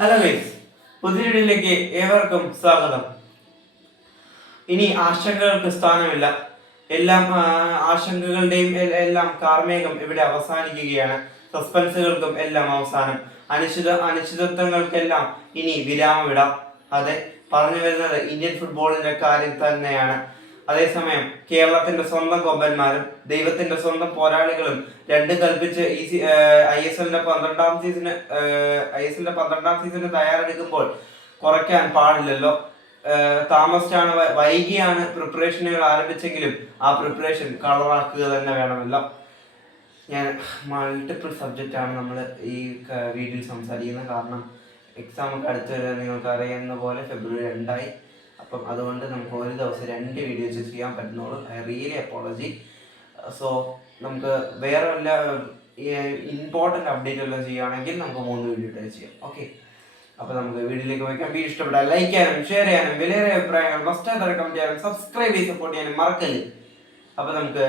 Hello guys, പുതിയ വീഡിയോയിലേക്ക് ഏവർക്കും സ്വാഗതം. ഇനി ആശങ്കകൾക്ക് സ്ഥാനമില്ല. എല്ലാം ആശങ്കകളുടെയും എല്ലാം കാർമേഘം ഇവിടെ അവസാനിക്കുകയാണ്. സസ്പെൻസുകൾക്കും എല്ലാം അവസാനം. അനിശ്ചിതത്വങ്ങൾക്കെല്ലാം ഇനി വിരാമമിടാം. അതെ, പറഞ്ഞു വരുന്നത് ഇന്ത്യൻ ഫുട്ബോളിന്റെ കാര്യം തന്നെയാണ്. അതേസമയം കേരളത്തിന്റെ സ്വന്തം കൊമ്പന്മാരും ദൈവത്തിന്റെ സ്വന്തം പോരാളികളും രണ്ട് കൽപ്പിച്ച് ഐ എസ് എല്ലിന്റെ 12ാം സീസണ് തയ്യാറെടുക്കുമ്പോൾ കുറയ്ക്കാൻ പാടില്ലല്ലോ. താമസിച്ചാണ് വൈകിയാണ് പ്രിപ്പറേഷനുകൾ ആരംഭിച്ചെങ്കിലും ആ പ്രിപ്പറേഷൻ കളറാക്കുക തന്നെ വേണമല്ലോ. ഞാൻ മൾട്ടിപ്പിൾ സബ്ജക്റ്റാണ് നമ്മൾ ഈ വീഡിയോയിൽ സംസാരിക്കുന്നത്. കാരണം എക്സാം ഒക്കെ അടുത്ത് വരെ നിങ്ങൾക്ക് അറിയുന്ന പോലെ February 2 അപ്പം അതുകൊണ്ട് നമുക്ക് ഒരു ദിവസം 2 വീഡിയോസ് ചെയ്യാൻ പറ്റുന്നുള്ളൂ. I really apology. സോ നമുക്ക് വേറെ വല്ല ഇമ്പോർട്ടൻ്റ് അപ്ഡേറ്റ് എല്ലാം ചെയ്യുകയാണെങ്കിൽ നമുക്ക് 3 വീഡിയോ ചെയ്യാം. ഓക്കെ, അപ്പോൾ നമുക്ക് വീഡിയോയിലേക്ക് പോയിക്കാം. വീഡിയോ ഇഷ്ടപ്പെട്ടാൽ ലൈക്ക് ചെയ്യാനും ഷെയർ ചെയ്യാനും വിലയേറിയ അഭിപ്രായങ്ങൾ മസ്റ്റായി കമൻറ്റ് ചെയ്യാനും സബ്സ്ക്രൈബ് ചെയ്ത് സപ്പോർട്ട് ചെയ്യാനും മറക്കല്ലേ. അപ്പോൾ നമുക്ക്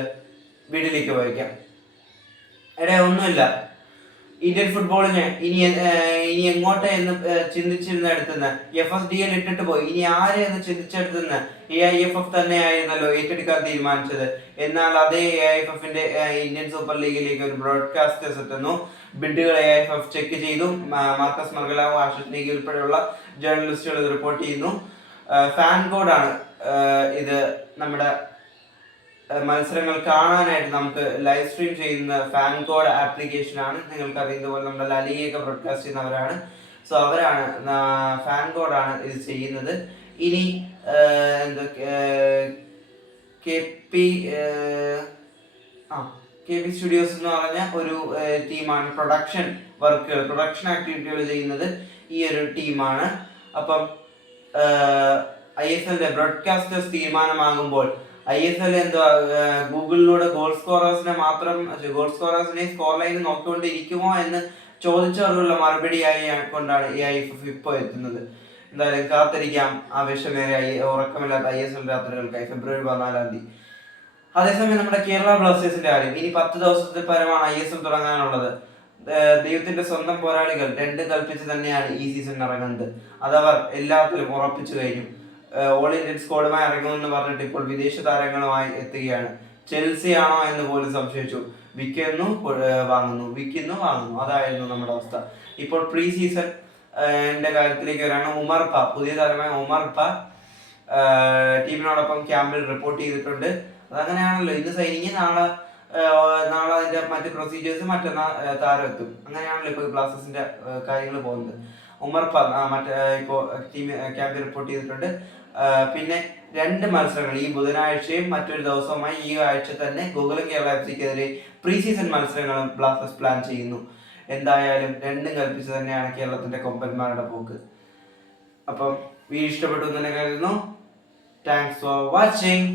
വീഡിയോയിലേക്ക് പോയിക്കാം. ഒന്നുമില്ല, ഇന്ത്യൻ ഫുട്ബോളിന് ഇനി എങ്ങോട്ട് എന്ന് ചിന്തിച്ചിരുന്നെടുത്തുനിന്ന് FSDL ഇട്ടിട്ട് പോയി. ഇനി ആരെ എന്ന് ചിന്തിച്ചെടുത്തുനിന്ന് AIFF തന്നെയായിരുന്നല്ലോ ഏറ്റെടുക്കാൻ തീരുമാനിച്ചത്. എന്നാൽ അതേ AIFFന്റെ ഇന്ത്യൻ സൂപ്പർ ലീഗിലേക്ക് ഒരു ബ്രോഡ്കാസ്റ്റേഴ്സ് എത്തുന്നു. ബിഡുകൾ AIFF ചെക്ക് ചെയ്തു. മാർക്കസ് മർഗലാവോ, ആഷിഷ് നേഗി ഉൾപ്പെടെയുള്ള ജേർണലിസ്റ്റുകൾ ഇത് റിപ്പോർട്ട് ചെയ്യുന്നു. ഫാൻ കോഡാണ് ഇത്. നമ്മുടെ മത്സരങ്ങൾ കാണാനായിട്ട് നമുക്ക് ലൈവ് സ്ട്രീം ചെയ്യുന്ന ഫാൻ കോഡ് ആപ്ലിക്കേഷൻ ആണ്. നിങ്ങൾക്ക് അറിയുന്ന പോലെ നമ്മുടെ ലലിഗയൊക്കെ ബ്രോഡ്കാസ്റ്റ് ചെയ്യുന്നവരാണ്. സോ അവരാണ് ഫാൻ കോഡാണ് ഇത് ചെയ്യുന്നത്. ഇനി KP സ്റ്റുഡിയോസ് എന്ന് പറഞ്ഞ ഒരു ടീമാണ് പ്രൊഡക്ഷൻ ആക്ടിവിറ്റികൾ ചെയ്യുന്നത്. ഈ ഒരു ടീമാണ്. അപ്പം ISLന്റെ ബ്രോഡ്കാസ്റ്റേഴ്സ് തീരുമാനമാകുമ്പോൾ ISL എന്തുവാ ഗൂഗിളിലൂടെ ഗോൾ സ്കോറേഴ്സിനെ സ്കോർ ലൈൻ നോക്കിക്കൊണ്ടിരിക്കുമോ എന്ന് ചോദിച്ചവർക്കുള്ള മറുപടിയായി കൊണ്ടാണ് AIFF ഇപ്പോൾ എത്തുന്നത്. എന്തായാലും കാത്തിരിക്കാം ആവേശമേറിയ ഉറക്കമില്ലാത്ത ISL രാത്രികൾക്കായി February 14. അതേസമയം നമ്മുടെ കേരള ബ്ലാസ്റ്റേഴ്സിന്റെ കാര്യം, ഇനി 10 ദിവസത്തിൽ പരമാണ് ISL തുടങ്ങാനുള്ളത്. ദൈവത്തിന്റെ സ്വന്തം പോരാളികൾ 2 കൽപ്പിച്ച് തന്നെയാണ് ഈ സീസൺ ഇറങ്ങുന്നത്. അതവർ എല്ലാത്തിലും ഉറപ്പിച്ചു കഴിഞ്ഞു. ഓൾ ഇന്ത്യൻ സ്ക്വാഡുമായി ഇറങ്ങുമെന്ന് പറഞ്ഞിട്ട് ഇപ്പോൾ വിദേശ താരങ്ങളുമായി എത്തുകയാണ്. ചെൽസി ആണോ എന്ന് പോലും സംശയിച്ചു. വിൽക്കുന്നു വാങ്ങുന്നു, അതായിരുന്നു നമ്മുടെ അവസ്ഥ. ഇപ്പോൾ പ്രീ സീസൺ കാര്യത്തിലേക്ക് വരാണ്. ഉമർപ, പുതിയ താരമായ ഉമർപ ടീമിനോടൊപ്പം ക്യാമ്പിൽ റിപ്പോർട്ട് ചെയ്തിട്ടുണ്ട്. അതങ്ങനെയാണല്ലോ, ഇന്ന് സൈനിങ്, നാളെ അതിന്റെ മറ്റ് പ്രൊസീജിയേഴ്സ്, മറ്റന്നാൾ താരം എത്തും. അങ്ങനെയാണല്ലോ ഇപ്പോൾ ബ്ലാസ്റ്റേഴ്സിന്റെ കാര്യങ്ങൾ പോകുന്നത്. ഉമർപ ഇപ്പോൾ ടീം ക്യാമ്പിൽ റിപ്പോർട്ട് ചെയ്തിട്ടുണ്ട്. പിന്നെ 2 മത്സരങ്ങൾ ഈ ബുധനാഴ്ചയും മറ്റൊരു ദിവസവുമായി ഈ ആഴ്ച തന്നെ ഗോകുലം കേരള FCക്കെതിരെ പ്രീ സീസൺ മത്സരങ്ങളും ബ്ലാസ്റ്റേഴ്സ് പ്ലാൻ ചെയ്യുന്നു. എന്തായാലും 2 കൽപ്പിച്ച് തന്നെയാണ് കേരളത്തിന്റെ കൊമ്പന്മാരുടെ പോക്ക്. അപ്പം വീഡിയോ ഇഷ്ടപ്പെട്ടു എന്ന് തന്നെ കരുതുന്നു. Thanks for watching.